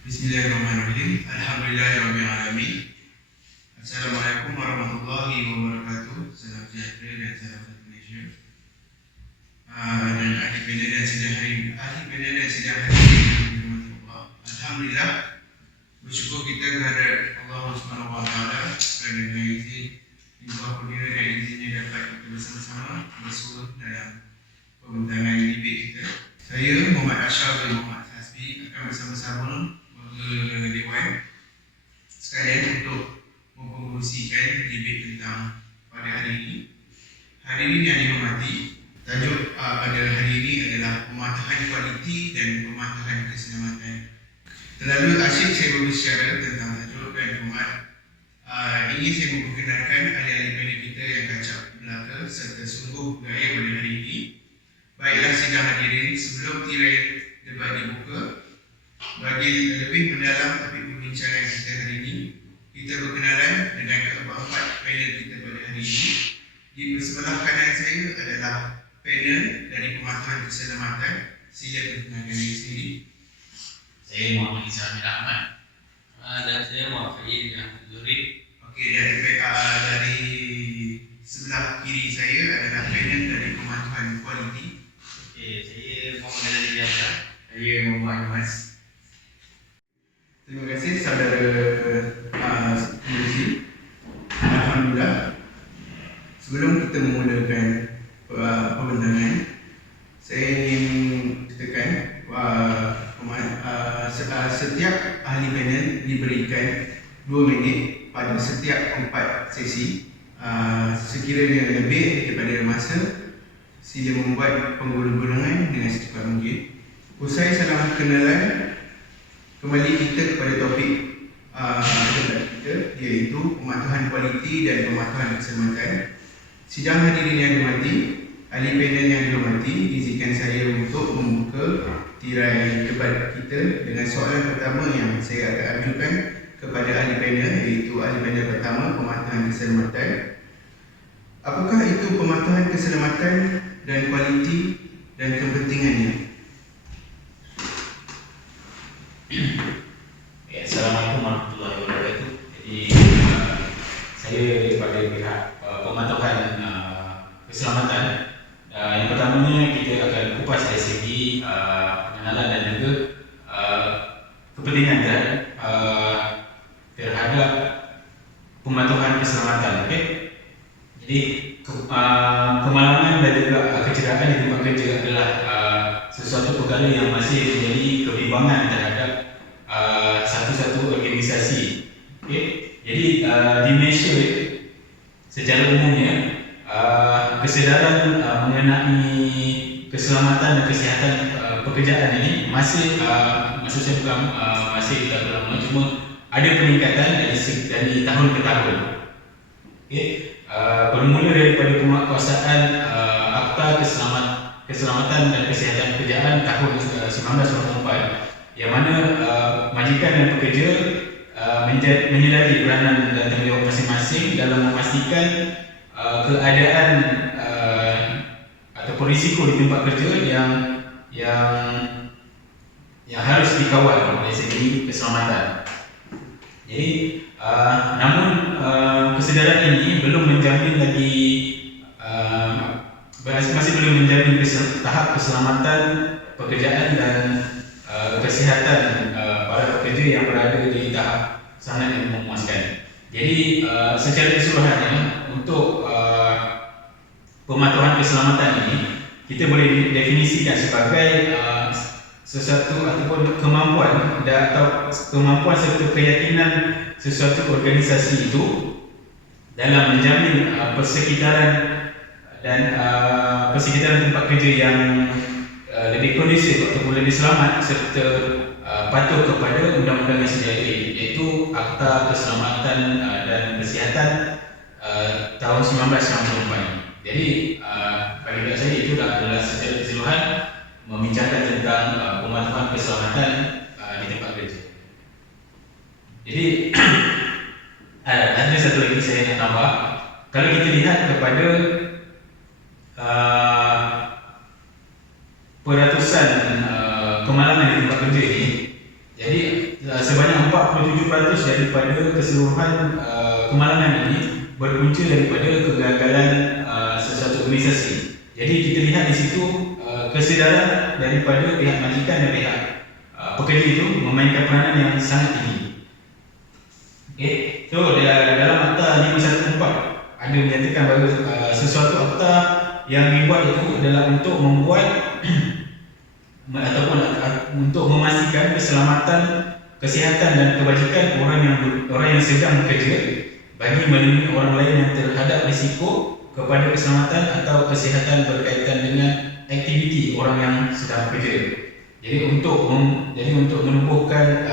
Bismillahirrahmanirrahim. Alhamdulillahirrahmanirrahim. Assalamualaikum warahmatullahi wabarakatuh. Salam sejahtera dan salam satu Malaysia. Dan ahli panel dan sidang hari ini, Alhamdulillah, bersyukur kita kehadrat Allah Subhanahu Wa Taala kerana dengan izin limpah kurnia dan izinnya dapat kita bersama-sama bersuara dalam pembintangan debate kita. Saya Muhammad Ashraf bin Muhammad Hasbi akan bersama-sama Dewan sekalian untuk mengkongsikan debate tentang pada hari ini. Hari ini yang dihormati, tajuk pada hari ini adalah pematahan kualiti dan pematahan keselamatan. Terlalu asyik saya berbicara tentang tajuk dan format. Ini saya memperkenalkan ahli-ahli panel kita yang kacak belaka serta sungguh bergaya pada hari ini. Baiklah sidang hadirin, sebelum tirai debat dibuka, bagi lebih mendalam topik perbincangan kita hari ini, kita berkenalan dengan keempat panel kita pada hari ini. Di sebelah kanan saya adalah panel dari pematahan keselamatan. Sila perkenalkan diri sendiri. Saya Muhammad Isa Amir Ahmad. Dan saya Muhammad Fahid Ahmad Zuri. Okey, dari sebelah kiri saya adalah panel dari pematahan kualiti. Okey, saya Muhammad Ghazali Biasa. Saya Muhammad Mas. Terima kasih saudara Muzi. Alhamdulillah. Sebelum kita memulakan perbincangan, saya ingin katakan setiap ahli panel diberikan 2 minit pada setiap 4 sesi. Sekiranya lebih daripada masa, sila membuat penggulungan dengan secepat mungkin. Usai salam kenalan, kembali kita kepada topik debat kita, iaitu pematahan kualiti dan pematahan keselamatan. Sidang hadirin yang dihormati, ahli panel yang dihormati, izinkan saya untuk membuka tirai debat kita dengan soalan pertama yang saya akan ajukan kepada ahli panel, iaitu ahli panel pertama, pematahan keselamatan. Apakah itu pematahan keselamatan dan kualiti dan kepentingannya? Assalamualaikum warahmatullahi wabarakatuh. Jadi saya daripada pihak pemantauan keselamatan. Yang pertamanya kita akan kupas dari segi pengenalan dan juga kepentingan terhadap pemantauan keselamatan. Okay? Jadi kemalangan dan juga kecederaan di tempat kerja adalah sesuatu perkara yang masih menjadi kebimbangan terhadap satu-satu organisasi. Okay? Jadi di Malaysia secara umumnya kesedaran mengenai keselamatan dan kesihatan pekerjaan ini masih masih tak lama, cuma ada peningkatan dari tahun ke tahun. Okay? Bermula daripada penguatkuasaan Akta Keselamatan dan Kesihatan Pekerjaan tahun 1994, yang mana majikan dan pekerja menyedari peranan dan tanggungjawab masing-masing dalam memastikan keadaan ataupun risiko di tempat kerja yang harus dikawal dari segi keselamatan. Jadi namun kesedaran ini belum menjamin lagi masih belum menjamin tahap keselamatan pekerjaan dan kesihatan para pekerja yang berada di tahap sangat yang memuaskan. Jadi secara keseluruhannya untuk pemantauan keselamatan ini kita boleh definisikan sebagai sesuatu ataupun kemampuan atau kemampuan serta keyakinan sesuatu organisasi itu dalam menjamin persekitaran dan persekitaran tempat kerja yang lebih kondusif ataupun lebih selamat serta patuh kepada undang-undang yang sedia, iaitu Akta Keselamatan dan Kesihatan tahun 1994. Jadi bagi saya itu adalah secara keseluruhan membincangkan tentang pemantauan keselamatan di tempat kerja. Jadi ada satu lagi saya nak tambah. Kalau kita lihat kepada peratusan kemalangan di tempat kerja ini, jadi sebanyak 47% daripada keseluruhan kemalangan ini berpunca daripada kegagalan sesuatu organisasi. Jadi kita lihat di situ kesedaran daripada pihak majikan dan pihak pekerja itu memainkan peranan yang sangat tinggi. Okay. So dalam Akta 514 ada menyatakan bahawa sesuatu akta yang dibuat itu adalah untuk membuat ataupun untuk memastikan keselamatan, kesihatan dan kebajikan orang yang sedang bekerja bagi melindungi orang lain yang terhadap risiko kepada keselamatan atau kesihatan berkaitan dengan aktiviti orang yang sedang bekerja. Jadi untuk menumbuhkan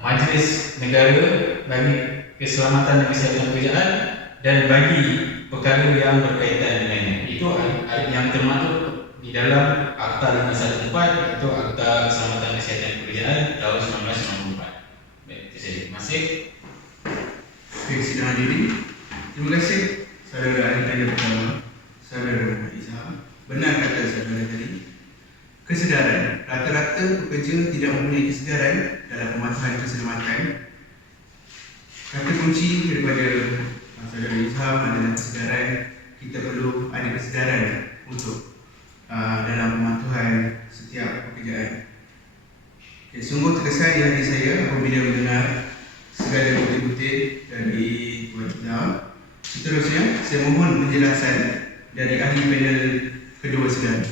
majlis negara bagi keselamatan dan kesihatan pekerjaan dan bagi perkara yang berkaitan dengannya. Itu yang termaktub di dalam Akta 514 iaitu Akta Keselamatan Kesihatan Pekerjaan tahun 1994. Baik, itu saja. Terima kasih. Baik, sidang hadirin. Terima kasih saudara ahli tanya pertama, saudara Izham. Benar kata saudara tadi. Kesedaran. Rata-rata pekerja tidak mempunyai kesedaran dalam pematuhan keselamatan. Kata kunci daripada saudara Izham adalah kesedaran. Kita perlu ada kesedaran untuk dalam pematuhan setiap pekerjaan. Okay, sungguh terkesan di hati saya apabila mendengar segala butir-butir dari Tuan Izham. Seterusnya, saya mohon penjelasan dari ahli panel kedua sedang.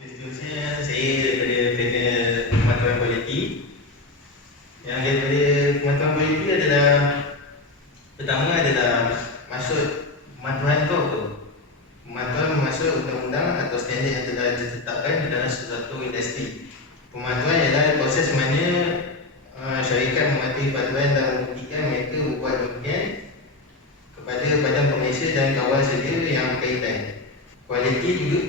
Seterusnya, saya daripada panel pematuhan kualiti. Yang daripada pematuhan kualiti adalah pertama adalah maksud pematuhan itu apa? Pematuhan bermaksud undang-undang atau standard yang telah ditetapkan di dalam suatu industri. Pematuhan ialah proses mana syarikat mematuhi patuan dan membuktikan mereka membuat demikian kepada badan penguasa dan kawal sedia yang berkaitan. Kualiti juga,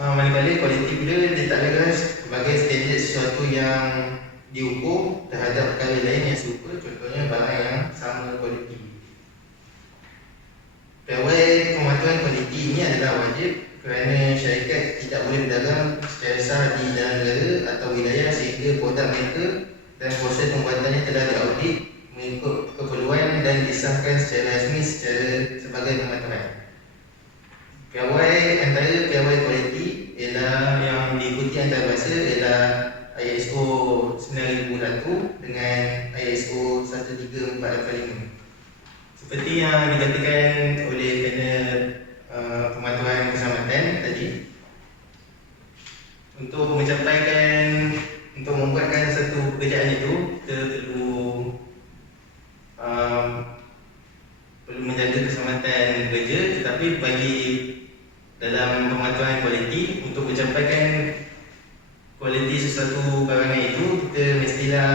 manakala kualiti pula ditakdirkan sebagai standard sesuatu yang diukur terhadap perkara lain yang serupa, contohnya barang yang sama kualiti. Pegawai pematuhan kualiti ini adalah wajib kerana syarikat tidak boleh berdagang secara sah di dalam negara atau wilayah sehingga produk mereka dan proses pembuatannya telah diaudit mengikut keperluan dan disahkan secara rasmi sebagai pematuhan. Antara pegawai kualiti ialah yang diikuti antarabangsa ialah ISO 9001 dengan ISO 13485. Seperti yang dikatakan oleh panel pematuhan keselamatan tadi, untuk membuatkan satu pekerjaan itu, kita perlu menjaga keselamatan kerja, tetapi bagi dalam pematuhan kualiti, untuk mencapaikan kualiti sesuatu barangan itu, kita mestilah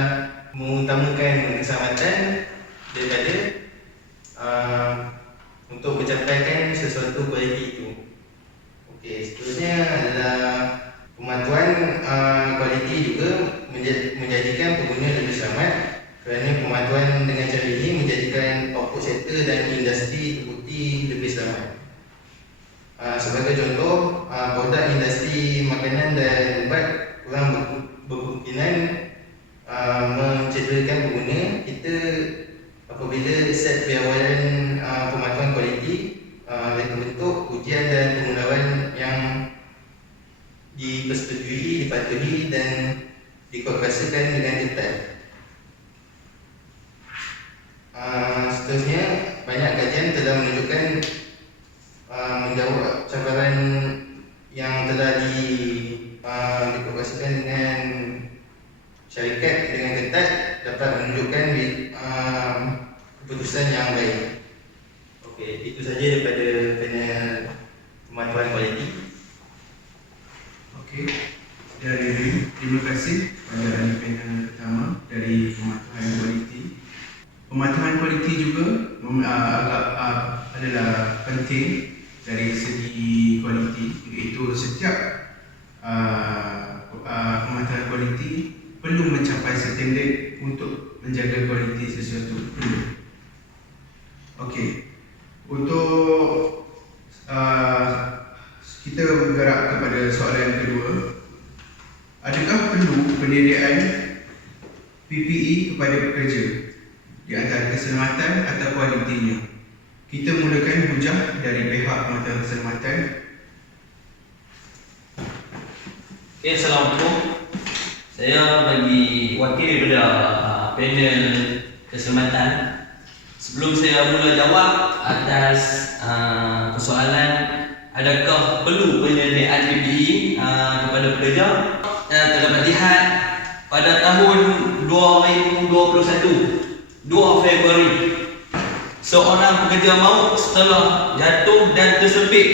mengutamakan keselamatan daripada untuk mencapaikan sesuatu kualiti itu. Okey, seterusnya adalah pematuhan kualiti juga menjadikan pengguna lebih selamat kerana pematuhan dengan cara ini menjadikan output sektor dan industri terbukti lebih selamat. Sebagai contoh, produk industri makanan dan ubat kurang berkemungkinan mencederakan pengguna. Kita apabila set piawaian pematuhan kualiti mereka bentuk ujian dan pengunawan yang dipersetujui, dipatuhi dan dikoordinasikan dengan ketat. Seterusnya, banyak kajian telah menunjukkan menjawab cabaran yang telah dikoordinasikan dengan syarikat dengan ketat dapat menunjukkan keputusan yang baik. Okey, itu saja daripada panel pematuhan kualiti. Okey, terima kasih pada ahli panel pertama dari pematuhan kualiti. Pematuhan kualiti juga adalah penting dari segi kualiti, iaitu setiap pematuhan kualiti perlu mencapai standard untuk menjaga kualiti sesuatu. Okey, untuk kita bergerak kepada soalan kedua. Adakah perlu pendirian PP PPE kepada pekerja di antara keselamatan atau kualitinya. Kita mulakan hujah dari pihak Pemantauan Keselamatan. Okay, Assalamualaikum. Saya bagi wakil daripada panel keselamatan. Sebelum saya mula jawab atas persoalan adakah perlu penyediaan PPE kepada pekerja, terdapat lihat pada tahun 2021 2 Februari seorang pekerja maut setelah jatuh dan tersepit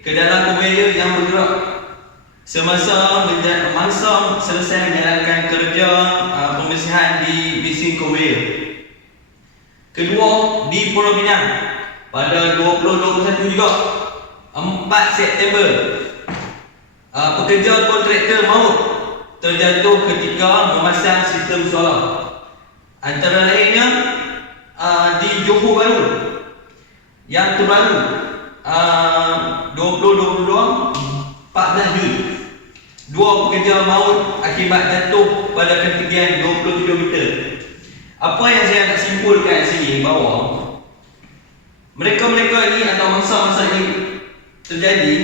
ke dalam konveyor yang bergerak semasa selesai menjalankan kerja pembersihan di mesin konveyor. Kedua, di Pulau Pinang pada 2021 juga 4 September pekerja kontraktor maut terjatuh ketika memasang sistem solar. Antara lainnya di Johor Bahru yang terbaru 2022 14 Jun, 2 pekerja maut akibat jatuh pada ketinggian 27 meter. Apa yang saya nak simpulkan sini bahawa mereka-mereka ini atau masa-masa ini terjadi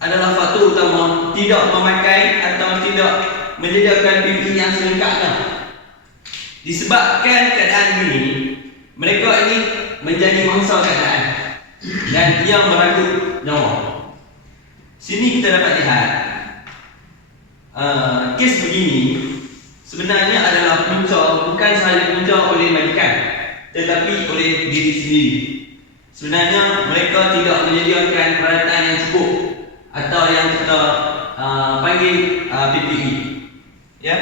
adalah faktor utama tidak memakai atau tidak menyediakan PPE yang selengkapnya. Disebabkan keadaan ini, mereka ini menjadi mangsa keadaan dan ia merangkut nyawa. Sini kita dapat lihat kes begini sebenarnya adalah punca, bukan sahaja punca oleh majikan tetapi oleh diri sendiri. Sebenarnya mereka tidak menyediakan peralatan yang cukup atau yang kita panggil PPE. Ya.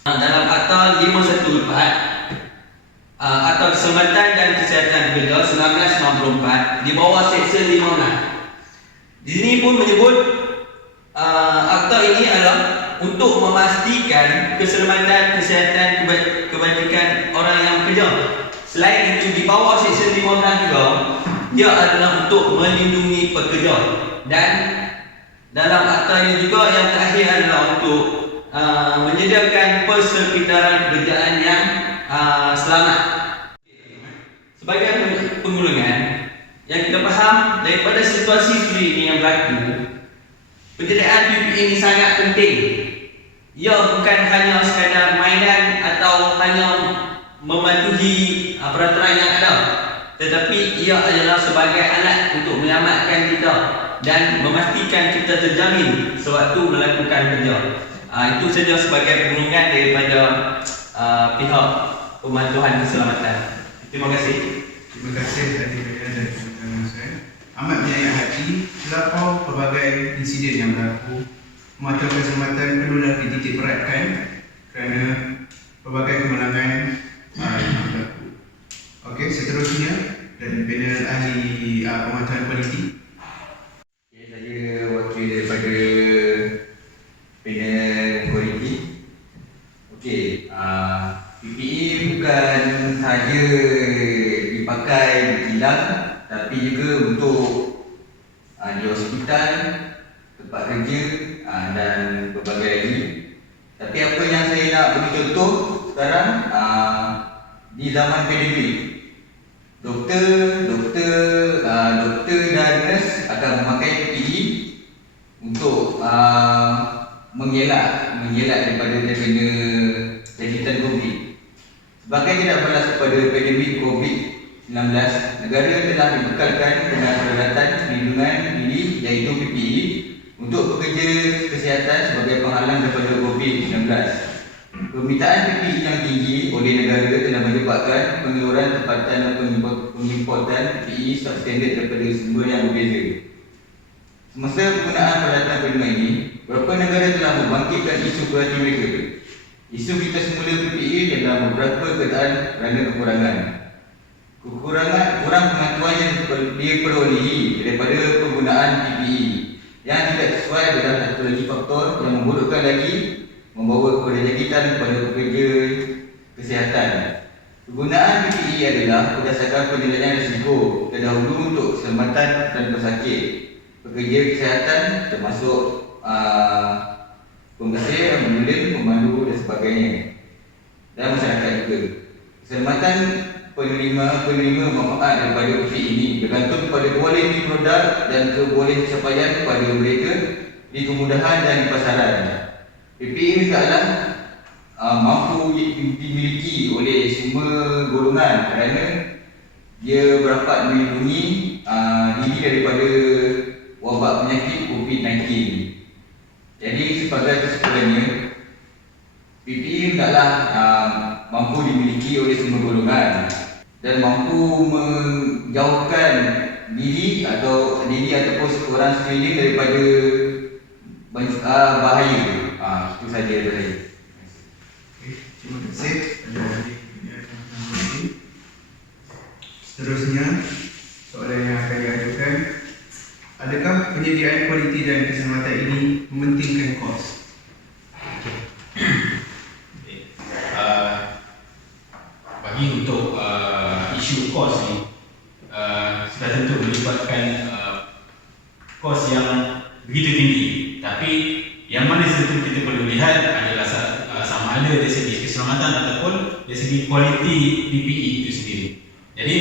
Dalam Akta 514 Akta Keselamatan dan Kesihatan Kerja 1994 di bawah Seksyen 15. Di sini pun menyebut akta ini adalah untuk memastikan keselamatan, kesihatan, kebajikan orang yang bekerja. Selain itu di bawah Seksyen 15 juga dia adalah untuk melindungi pekerja, dan dalam akta ini juga yang terakhir adalah untuk menyediakan persekitaran pekerjaan yang selamat. Sebagai pengulangan yang kita faham daripada situasi seperti ini yang berlaku, penyediaan PPE ini sangat penting. Ia bukan hanya sekadar mainan atau hanya mematuhi peraturan yang ada, tetapi ia adalah sebagai alat untuk menyelamatkan kita dan memastikan kita terjamin sewaktu melakukan kerja. Itu saja sebagai pengulangan daripada pihak Pemantauan Keselamatan. Terima kasih. Terima kasih adik-adik dan teman-teman saya. Amat menyayat hati terdapat pelbagai insiden yang berlaku. Pemantauan Keselamatan perlulah dititik beratkan kerana pelbagai kemalangan yang berlaku. Okey, seterusnya dari panel ahli pemantauan kualiti. Saya wakil daripada panel kualiti. Okey, PPE bukan sahaja dipakai di kilang, tapi juga untuk di hospital, tempat kerja dan pelbagai lagi. Tapi apa yang saya nak beri contoh sekarang, di zaman pandemik, doktor dan nurse akan memakai PPE untuk mengelak daripada terkena jangkitan COVID. Sebagai tidak balas kepada pandemik COVID-19, negara telah dibekalkan dengan peralatan perlindungan diri iaitu PPE untuk pekerja kesihatan sebagai penghalang daripada COVID-19. Permintaan PPE yang tinggi oleh negara telah menyebabkan pengeluaran tempatan dan pengimportan PPE substandard daripada sumber yang berbeza. Semasa penggunaan peralatan perlindungan ini, beberapa negara telah membangkitkan isu perhatian mereka. Isu kita semula PPE adalah beberapa keadaan kerana kekurangan pengetahuan yang diperolehi daripada penggunaan PPE yang tidak sesuai dengan satu lagi faktor yang memburukkan lagi membawa kepada jangkitan kepada pekerja kesihatan. Penggunaan PPE adalah berdasarkan penilaian risiko terdahulu untuk keselamatan dan pesakit, pekerja kesihatan termasuk pembersih, penyuling, pemandu dan sebagainya. dan masyarakat juga. Keselamatan penerima manfaat daripada OPIK ini bergantung kepada kualiti produk dan kebolehan pencapaian kepada mereka di kemudahan dan di pasaran. PPE hendaklah mampu dimiliki oleh semua golongan kerana dia berdapat melindungi diri daripada wabak penyakit COVID-19. Jadi sebagai kesimpulannya, PPE hendaklah mampu dimiliki oleh semua golongan dan mampu menjauhkan diri ataupun seorang sekeliling daripada bahaya. Itu saja dari saya. Okey, terima kasih. Seterusnya, soalan yang akan diajukan, adakah penyediaan kualiti dan keselamatan ini mementingkan kos? Bagi untuk isu kos ni sudah tentu melibatkan kos yang begitu tinggi, tapi yang mana tentu kita perlu lihat adalah sama ada dari segi keselamatan ataupun dari segi kualiti PPE itu sendiri. Jadi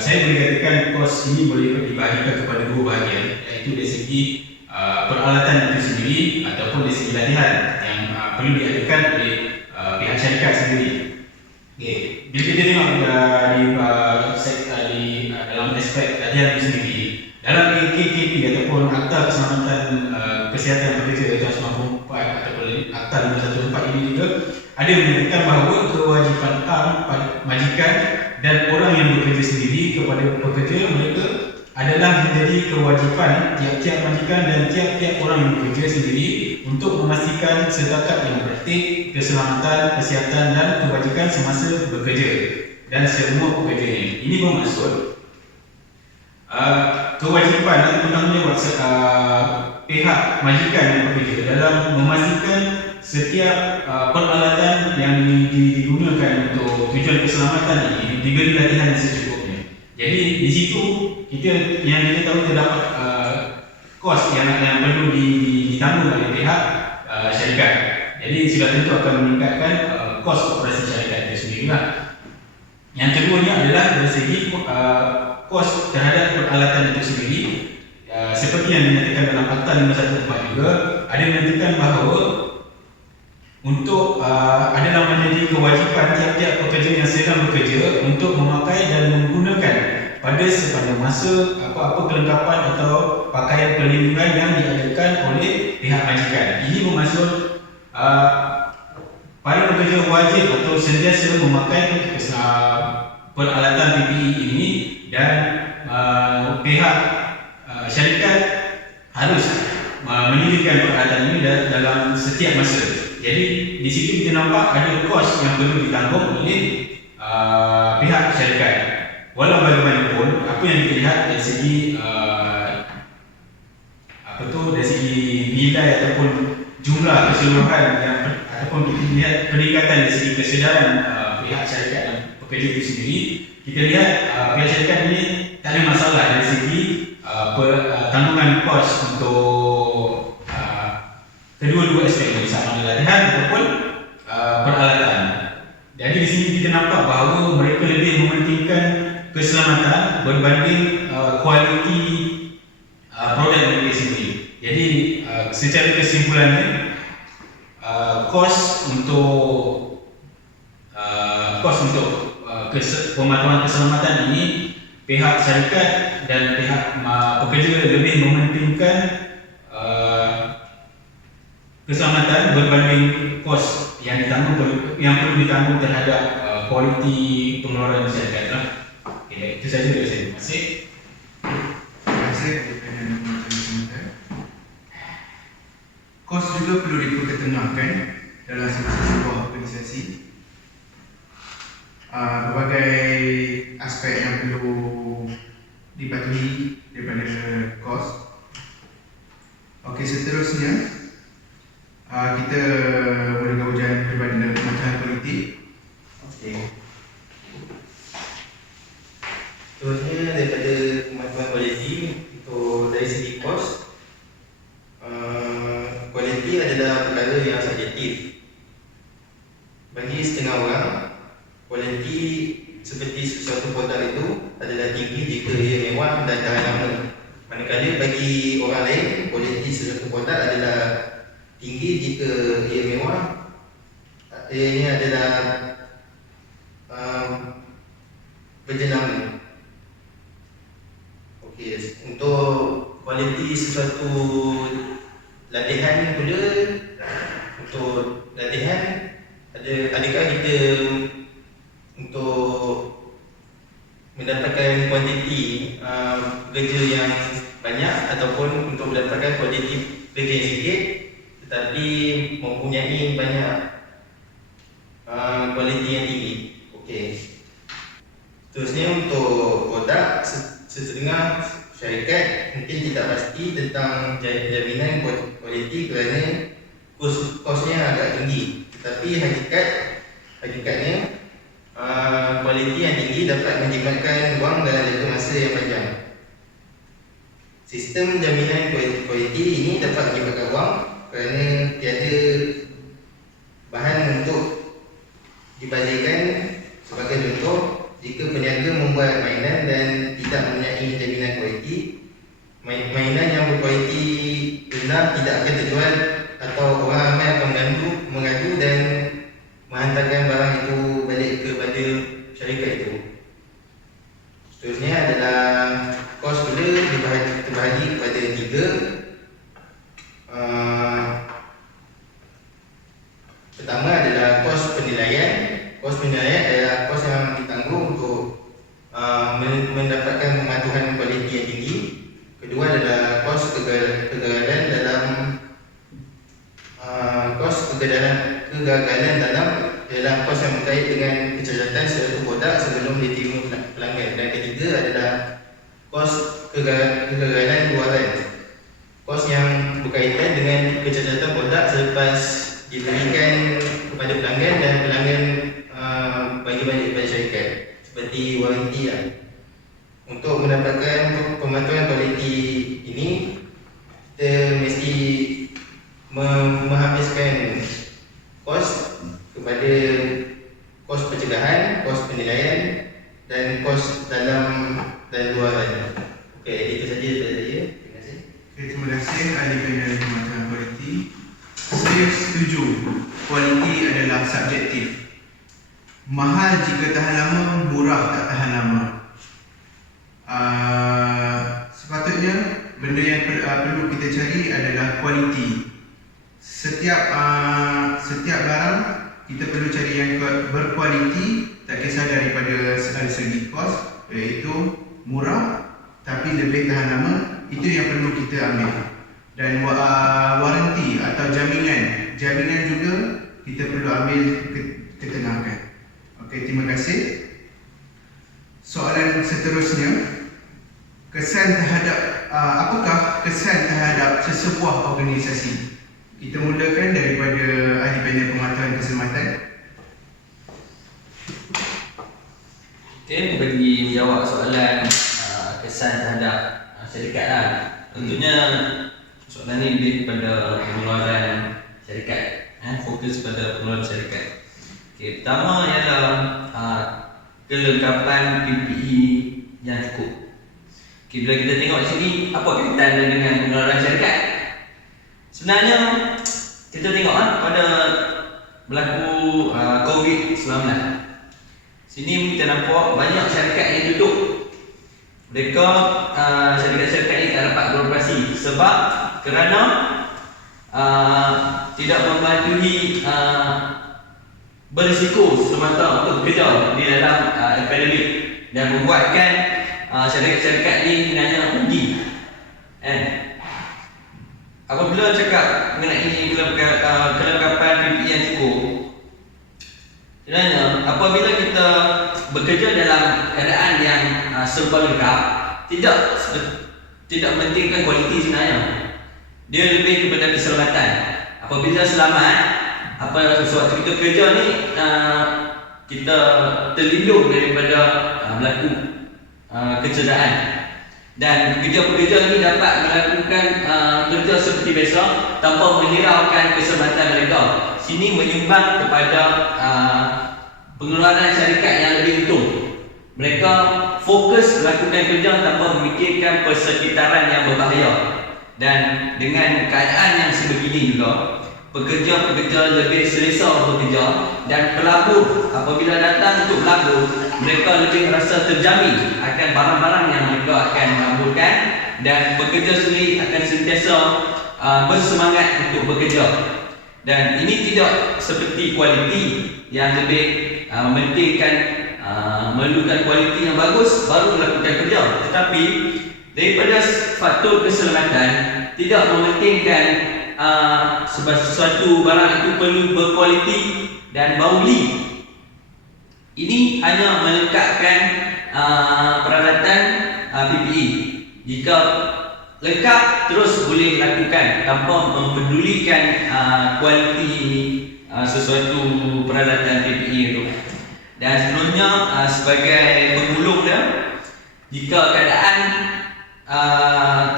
saya boleh katakan kos ini boleh dibahagikan kepada dua bahagian, iaitu dari segi peralatan itu sendiri ataupun dari segi latihan yang perlu diadakan oleh pihak syarikat sendiri. Okay. Bila kita tengok di dalam aspek latihan itu sendiri, dalam KKP ataupun Akta Keselamatan Kesihatan Pekerja tahun 1994 ataupun Akta 514 ini juga ada menyatakan bahawa kewajipan majikan dan orang yang bekerja sendiri kepada pekerja mereka adalah menjadi kewajipan tiap-tiap majikan dan tiap-tiap orang yang bekerja sendiri untuk memastikan setakat yang praktik keselamatan, kesihatan dan kebajikan semasa bekerja dan semua pekerjanya. Ini bermaksud kewajipan dan tanggungjawab pihak majikan yang bekerja dalam memastikan setiap peralatan yang digunakan untuk tujuan keselamatan ini diberi latihan secukupnya. Jadi di situ kita tahu terdapat kos yang perlu ditanggung oleh pihak syarikat. Jadi sudah tentu akan meningkatkan kos operasi syarikat itu sendiri. Yang keduanya adalah dari segi kos terhadap peralatan itu sendiri. Seperti yang dinyatakan dalam Akta 514 juga ada menyatakan bahawa untuk adalah menjadi kewajipan tiap-tiap pekerja yang sedang bekerja untuk memakai dan menggunakan pada sepanjang masa apa-apa kelengkapan atau pakaian perlindungan yang diadakan oleh pihak majikan. Ini bermaksud para pekerja wajib atau sentiasa memakai peralatan PPE ini dan pihak syarikat harus menyediakan peralatan ini dalam setiap masa. Jadi di situ kita nampak ada kos yang perlu ditanggung oleh pihak syarikat. Walau bagaimanapun, apa yang kita lihat dari segi dari segi nilai ataupun jumlah keseluruhan yang ataupun kita lihat peningkatan dari segi kesedaran pihak syarikat dan pekerja itu sendiri, kita lihat pihak syarikat ini tak ada masalah dari segi tanggungan kos untuk kedua-dua aspek ini, sama ada latihan ataupun peralatan. Jadi di sini kita nampak bahawa mereka lebih mementingkan keselamatan berbanding kualiti produk mereka sendiri. Jadi secara kesimpulannya kos untuk pemantauan keselamatan ini pihak syarikat dan pihak pekerja lebih mementingkan keselamatan berbanding kos yang perlu ditanggung terhadap kualiti pengeluaran syarikat. Okay, itu saja dari saya. Terima kasih. Terima kasih kerana menonton. Kos juga perlu diperketengahkan dalam sebuah organisasi. Berbagai aspek yang perlu dipatuhi daripada kos. Okey, seterusnya kita boleh kawajan berbanding pemecahan politik. Okey. Terusnya daripada kemajuan kualiti untuk dari segi kos, kualiti adalah perkara yang subjektif. setengah orang, kualiti seperti sesuatu produk itu adalah tinggi jika ia mewah dan tahan lama. Manakala bagi orang lain, kualiti sesuatu produk adalah tinggi jika ia mewah, ianya adalah berjenama. Okey, untuk kualiti sesuatu latihan pula, untuk latihan adakah kita untuk mendapatkan kuantiti kerja yang banyak ataupun untuk mendapatkan kuantiti kerja yang sikit tetapi mempunyai banyak kualiti yang tinggi. Okey. Seterusnya untuk produk, setengah syarikat mungkin tidak pasti tentang jaminan kualiti kerana kosnya agak tinggi. Tetapi hakikatnya kualiti yang tinggi dapat menjimatkan wang dalam jangka masa yang panjang. Sistem jaminan kualiti ini dapat menjimatkan wang kerana tiada bahan untuk dibazirkan. Sebagai contoh, jika peniaga membuat mainan dan tidak mempunyai jaminan kualiti, mainan yang berkualiti rendah tidak akan terjual atau orang ramai akan mengadu dan menghantarkan barang itu balik kepada syarikat itu. Seterusnya adalah kos pula terbahagi kepada 3. Pertama adalah kos penilaian. Kos penilaian adalah kos yang ditanggung untuk mendapatkan pematuhan kualiti yang tinggi. Kedua adalah kos kegagalan dalam kos yang berkait dengan kecacatan suatu produk sebelum diterima pelanggan. Dan ketiga adalah kos kegagalan luaran. Kos yang berkaitan dengan kecacatan produk selepas diberikan kepada pelanggan dan pelanggan bagi balik kepada syarikat, seperti waranti lah. Untuk mendapatkan pemantauan kualiti ini, kita mesti menghabiskan kos kepada kos pencegahan, kos penilaian dan kos dalam dan luaran. Okey, itu saja daripada saya. Terima kasih. Okay, terima kasih ahli panel pemantauan kualiti. Saya setuju, kualiti adalah subjektif. Mahal jika tahan lama, murah tak tahan lama. Sepatutnya benda yang perlu kita cari adalah kualiti. Setiap barang kita perlu cari yang berkualiti, tak kisah daripada segi kos, iaitu murah tapi lebih tahan lama. Itu yang perlu kita ambil. Dan waranti atau jaminan juga kita perlu ambil ketengahkan. Okey, terima kasih. Soalan seterusnya, apakah kesan terhadap sesebuah organisasi? Kita mulakan daripada ahli panel pemantauan keselamatan. Okay, bagi menjawab soalan kesan terhadap syarikat lah. Tentunya soalan ni lebih kepada pengeluaran syarikat, fokus pada pengeluaran syarikat. Okay, pertama ialah kelengkapan PPE yang cukup. Okay, bila kita tengok di sini, apa kaitan dengan pengeluaran syarikat? Sebenarnya kita tengok pada berlaku COVID-19. Sini kita nampak banyak syarikat yang tutup. Mereka syarikat-syarikat ini tak dapat beroperasi sebab kerana tidak mematuhi berisiko semata untuk bekerja di dalam akademik dan membuatkan syarikat-syarikat ini sebenarnya rugi. Apabila cakap mengenai kelengkapan PPE yang cukup, sebenarnya apabila kita bekerja dalam keadaan yang serba lengkap, tidak mementingkan kualiti sebenarnya. Dia lebih kepada keselamatan. Apabila selamat, sewaktu kita kerja ni kita terlindung daripada berlaku kecederaan. Dan pekerja-pekerja ini dapat melakukan kerja seperti biasa tanpa menghiraukan keselamatan mereka. Sini menyumbang kepada pengeluaran syarikat yang lebih untung. Mereka fokus melakukan kerja tanpa memikirkan persekitaran yang berbahaya. Dan dengan keadaan yang sebegini juga, pekerja-pekerja lebih selesa bekerja, dan pelabur apabila datang untuk melabur, mereka lebih rasa terjamin akan barang-barang yang mereka akan melaburkan, dan pekerja sendiri akan sentiasa bersemangat untuk bekerja. Dan ini tidak seperti kualiti yang lebih mementingkan memerlukan kualiti yang bagus baru melakukan kerja, tetapi daripada faktor keselamatan tidak mementingkan sesuatu barang itu perlu berkualiti dan bauli. Ini hanya melengkapkan peralatan PPE. Jika lengkap, terus boleh lakukan tanpa mempedulikan kualiti sesuatu peralatan PPE itu. Dan sebenarnya sebagai pemulung dia, jika keadaan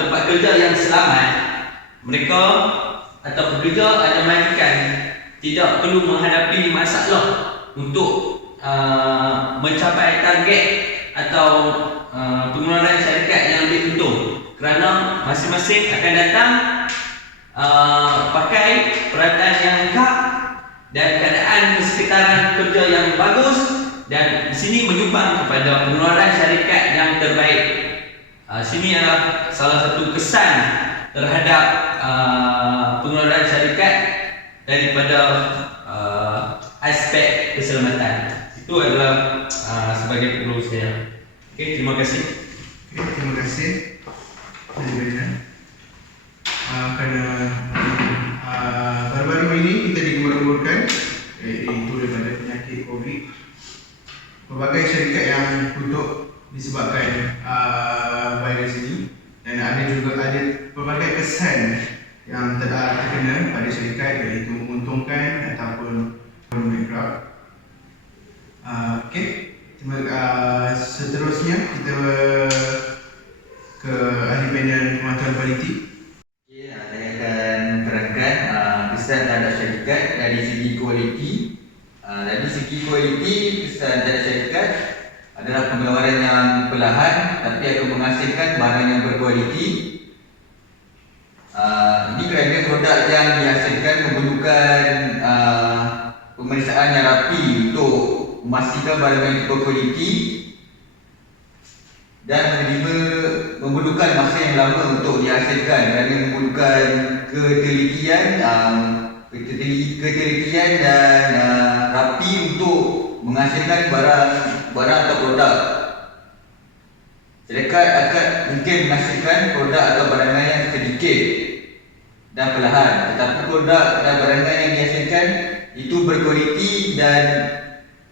tempat kerja yang selamat, mereka atau pekerja ada majikan tidak perlu menghadapi masalah untuk mencapai target atau pengeluaran syarikat yang lebih untung, kerana masing-masing akan datang pakai peralatan yang lengkap dan keadaan persekitaran kerja yang bagus, dan di sini menyumbang kepada pengeluaran syarikat yang terbaik. Sini adalah salah satu kesan terhadap pengeluaran syarikat daripada aspek keselamatan. Itu adalah sebagai perlu saya. Okey, terima kasih. Okey, terima kasih. Kerana baru-baru ini kita digembar-gemburkan, iaitu daripada penyakit COVID, pelbagai syarikat yang tutup disebabkan virus ini, dan ada pelbagai kesan yang terkena pada syarikat, iaitu menguntungkan ataupun bankrupt. Okey, seterusnya kita ke ahli panel pemantauan kualiti. Okay, saya akan terangkan kesan terhadap syarikat dari segi kualiti. Dari segi kualiti, kesan terhadap syarikat adalah pengeluaran yang perlahan tapi akan menghasilkan barang yang berkualiti. Ini kerana produk yang dihasilkan memerlukan pemeriksaan yang rapi untuk memastikan barang yang berkualiti, dan memerlukan masa yang lama untuk dihasilkan kerana memerlukan ketelitian dan rapi untuk menghasilkan barang atau produk. Syarikat akan mungkin menghasilkan produk atau barangan yang sedikit dan perlahan, tetapi produk dan barangan yang dihasilkan itu berkualiti dan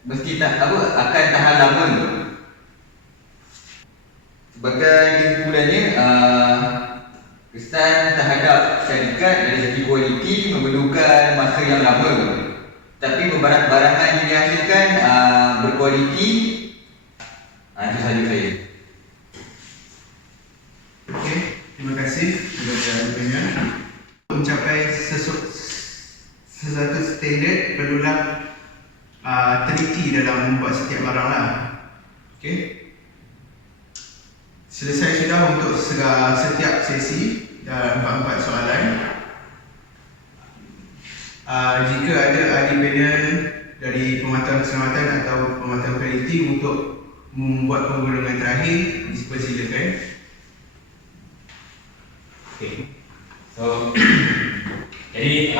mesti akan tahan lama. Sebagai kesimpulannya, kesan terhadap syarikat dari segi kualiti memerlukan masa yang lama, tapi barangan yang dihasilkan berkualiti. Itu sahaja saya. Okey, terima kasih kepada panel. Untuk mencapai sesuatu standard, perlulah teliti dalam membuat setiap barang lah. Okey. Selesai sudah untuk setiap sesi, 4 soalan. Jika ada ahli panel dari pemantauan keselamatan atau pemantauan kualiti untuk membuat penggolongan terakhir, dipersilakan. Okay. So, jadi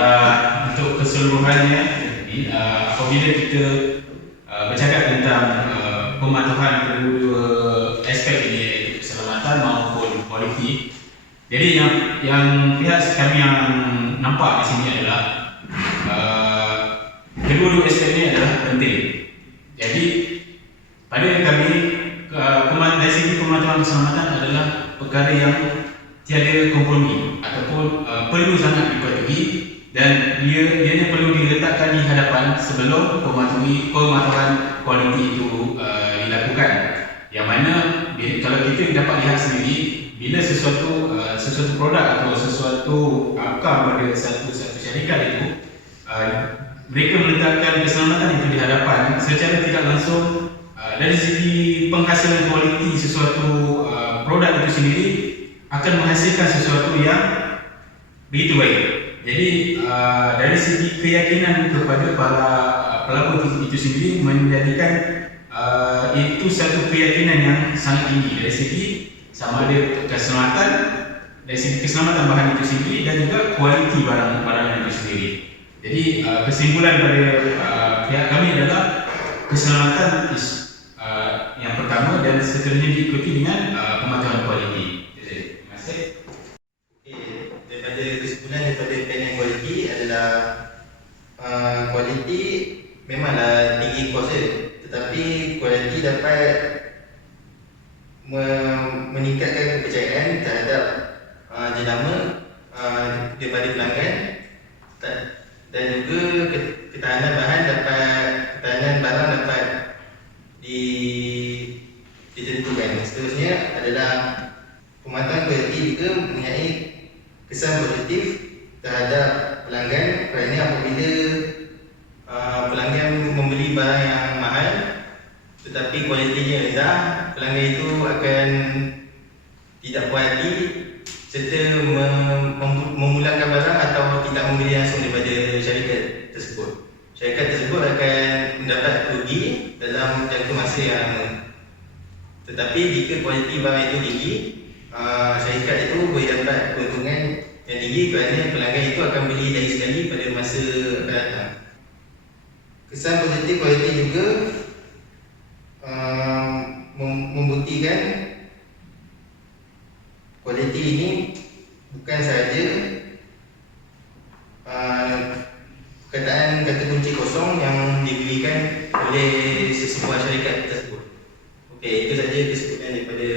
untuk keseluruhannya, apabila kita bercakap tentang pemantauan kedua aspek ini, keselamatan maupun kualiti, jadi yang pihak kami yang nampak di sini adalah kedua-dua aspek ini adalah penting. Jadi pada kami, dari segi pemantauan keselamatan adalah perkara yang tiada kompromi ataupun perlu sangat dipatuhi, dan ianya perlu diletakkan di hadapan sebelum pemantauan kualiti itu dilakukan. Yang mana kalau kita dapat lihat sendiri, bila sesuatu produk atau sesuatu outcome pada satu syarikat itu mereka meletakkan keselamatan itu di hadapan, secara tidak langsung dari segi penghasilan kualiti sesuatu produk itu sendiri akan menghasilkan sesuatu yang begitu baik. Jadi dari segi keyakinan kepada para pelaku itu sendiri menjadikan itu satu keyakinan yang sangat tinggi dari segi sama ada keselamatan, dari segi keselamatan bahan itu sendiri dan juga kualiti barang itu sendiri. Jadi kesimpulan pada pihak kami adalah keselamatan yang pertama dan seterusnya diikuti dengan pemantauan kualiti. Jadi, terima kasih. Okey, daripada kesimpulan daripada panel kualiti adalah kualiti memanglah tinggi kos dia, tetapi kualiti dapat meningkatkan kepercayaan terhadap jenama daripada pelanggan dan juga ketahanan barang dapat ditentukan. Seterusnya adalah pemantauan kualiti juga mempunyai kesan positif terhadap pelanggan kerana apabila pelanggan membeli barang yang mahal tetapi kualitinya rendah, pelanggan itu akan tidak puas hati serta memulangkan barang atau tidak membeli langsung daripada syarikat tersebut. Syarikat tersebut akan mendapat rugi dalam jangka masa yang lama. Tetapi jika kualiti barang itu tinggi, syarikat itu boleh dapat keuntungan yang tinggi kerana pelanggan itu akan beli lagi sekali pada masa akan datang. Kesan positif kualiti juga membuktikan kualiti ini bukan sahaja perkataan kata kunci kosong yang diberikan oleh sesebuah syarikat tersebut. Okey, itu saja kesimpulan daripada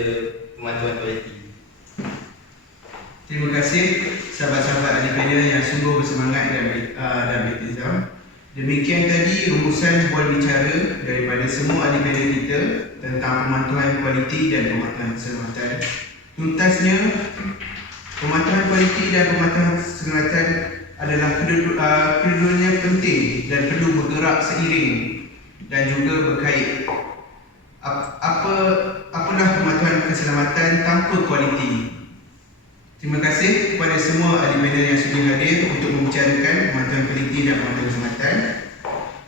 pemantauan kualiti. Terima kasih sahabat-sahabat ahli panel yang sungguh bersemangat dan beriltizam. Demikian tadi rumusan bual bicara daripada semua ahli panel kita tentang pemantauan kualiti dan pemantauan keselamatan. Tuntasnya, pemantauan kualiti dan pemantauan keselamatan adalah kedua-duanya penting dan perlu bergerak seiring dan juga berkait. Apalah pemantauan keselamatan tanpa kualiti? Terima kasih kepada semua ahli panel yang sudah hadir untuk membicarakan pemantauan kualiti dan pemantauan keselamatan.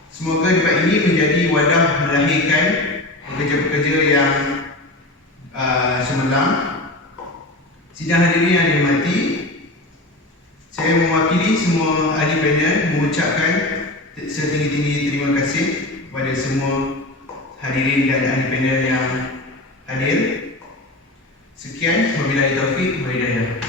Semoga debat ini menjadi wadah melahirkan pekerja-pekerja yang cemerlang. Sidang hadirin yang dihormati, saya mewakili semua ahli panel mengucapkan setinggi-tinggi terima kasih kepada semua hadirin dan ahli panel yang hadir. Sekian, wabillahi taufiq wal hidayah.